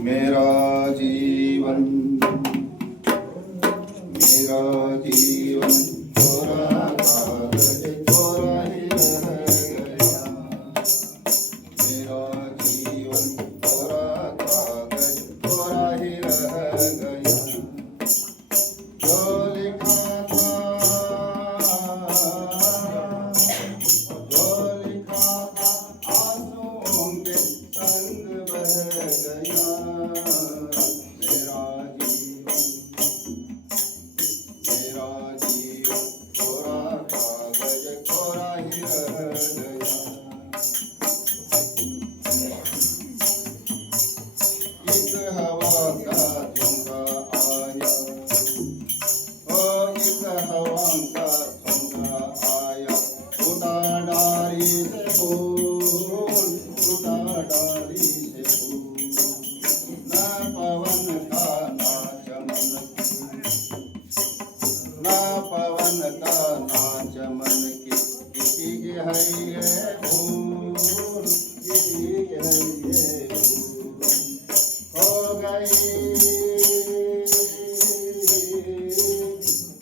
मेरा जीवन कोरा कागज कोरा ही रह गया। मेरा जीवन कोरा कागज कोरा ही रह गया। जो लिखा था आंसुओं के संग बह गया। मेरा जीवन कोरा कागज कोरा ही रह गया। एक हवा का झोंका आया, ओ एक हवा का झोंका आया, टूटा डाली से फूल, टूटा डाली से फूल। न पवन का ना चमन ना पवन का ना चमन की, किसी की है ये भूल, किसी की है ये भूल।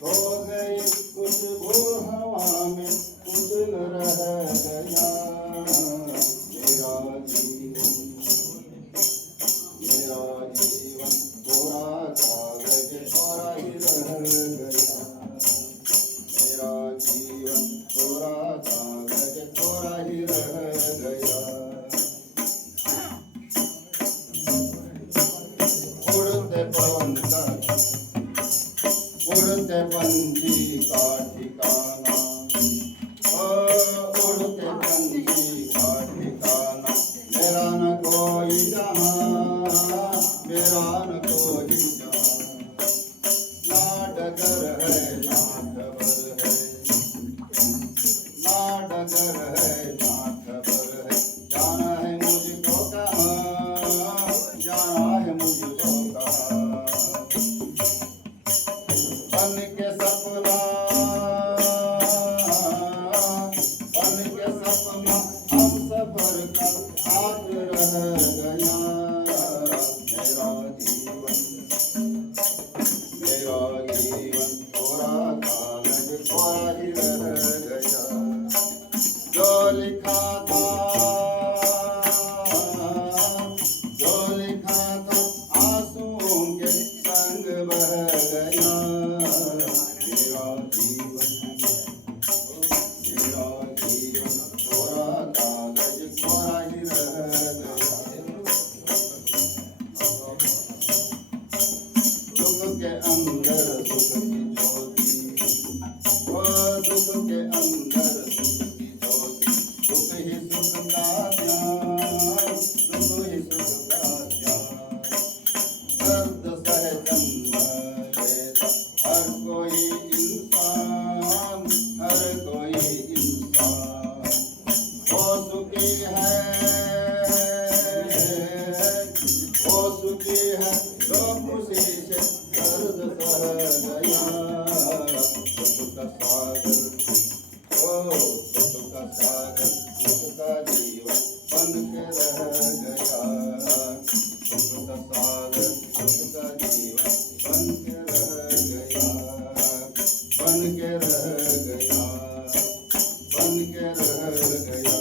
हो गई खुशबू हवा में, कुछ न रह गया। मेरा जीवन कोरा कागज कोरा ही रह गया। मेरा जीवन कोरा कागज कोरा ही रह गया। उड़ते पवन का उड़ते पंछी का ठिकाना, उड़ते पंछी का ठिकाना। मेरा न कोई जहाँ, मेरा न कोई जहाँ। ना डगर है ना खबर है, ना डगर है ना खबर है। जाना है मुझको कहाँ, जाना है मुझको कहाँ। बन के सपना हम सफर का साथ रह गया। मेरा जीवन कोरा कागज कोरा ही रह गया। जो लिखा था आंसुओं के संग बह गया। मेरा जीवन कोरा कागज कोरा ही रह गया। दुख के अंदर सुख की ज्योति, ओ दुख के अंदर सुख की ज्योति। सुख ही सुख का ध्यान, सुख ही सुख का ध्यान। दर्द सह जन्म लेता हर कोई इंसान, हर कोई इंसान। वो सुखी है जो खुशी से दर्द सह गया। सुख का सागर, ओ सुख का सागर, सुख का जीवन बन के रह गया। सुख का सागर, सुख का जीवन बन के रह गया। बन के रह गया, बन के रह गया।